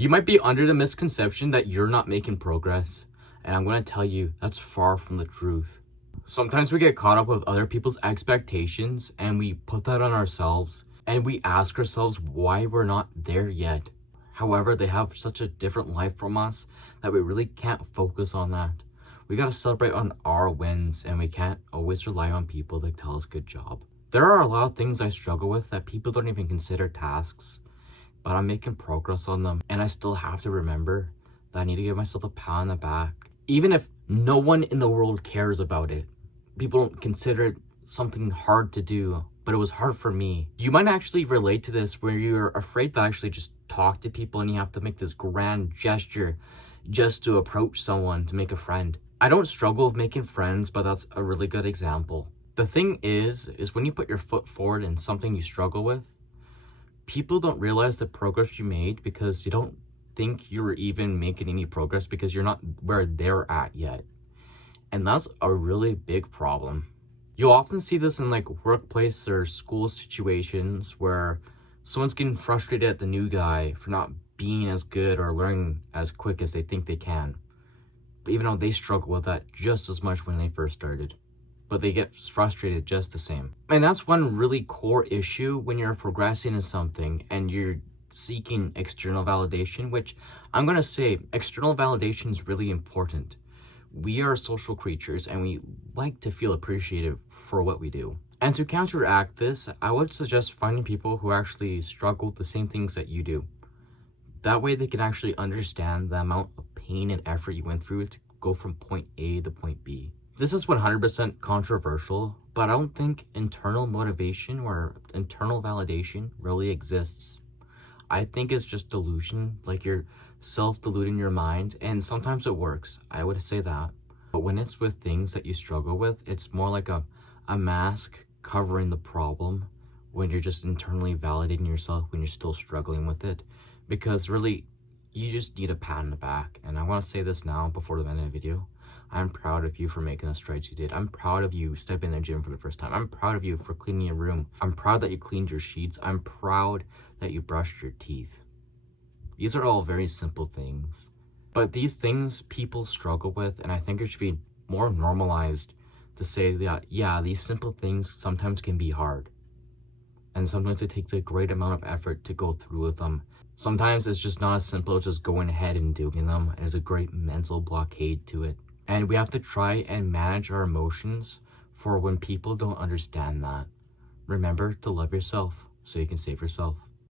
You might be under the misconception that you're not making progress, and I'm going to tell you that's far from the truth. Sometimes we get caught up with other people's expectations and we put that on ourselves and we ask ourselves why we're not there yet. However, they have such a different life from us that we really can't focus on that. We gotta celebrate on our wins and we can't always rely on people to tell us good job. There are a lot of things I struggle with that people don't even consider tasks, but I'm making progress on them, and I still have to remember that I need to give myself a pat on the back. Even if no one in the world cares about it, people don't consider it something hard to do, but it was hard for me. You might actually relate to this where you're afraid to actually just talk to people and you have to make this grand gesture just to approach someone to make a friend. I don't struggle with making friends, but that's a really good example. The thing is when you put your foot forward in something you struggle with, people don't realize the progress you made because you don't think you're even making any progress because you're not where they're at yet. And that's a really big problem. You'll often see this in like workplace or school situations where someone's getting frustrated at the new guy for not being as good or learning as quick as they think they can. But even though they struggle with that just as much when they first started, but they get frustrated just the same. And that's one really core issue when you're progressing in something and you're seeking external validation, which I'm going to say external validation is really important. We are social creatures and we like to feel appreciated for what we do. And to counteract this, I would suggest finding people who actually struggle with the same things that you do. That way they can actually understand the amount of pain and effort you went through to go from point A to point B. This is 100% controversial, but I don't think internal motivation or internal validation really exists. I think it's just delusion, like you're self-deluding your mind, and sometimes it works, I would say that. But when it's with things that you struggle with, it's more like a mask covering the problem when you're just internally validating yourself when you're still struggling with it. Because really, you just need a pat on the back. And I want to say this now before the end of the video. I'm proud of you for making the strides you did. I'm proud of you stepping in the gym for the first time. I'm proud of you for cleaning your room. I'm proud that you cleaned your sheets. I'm proud that you brushed your teeth. These are all very simple things. But these things people struggle with, and I think it should be more normalized to say that, yeah, these simple things sometimes can be hard. And sometimes it takes a great amount of effort to go through with them. Sometimes it's just not as simple as just going ahead and doing them. There's a great mental blockade to it. And we have to try and manage our emotions for when people don't understand that. Remember to love yourself so you can save yourself.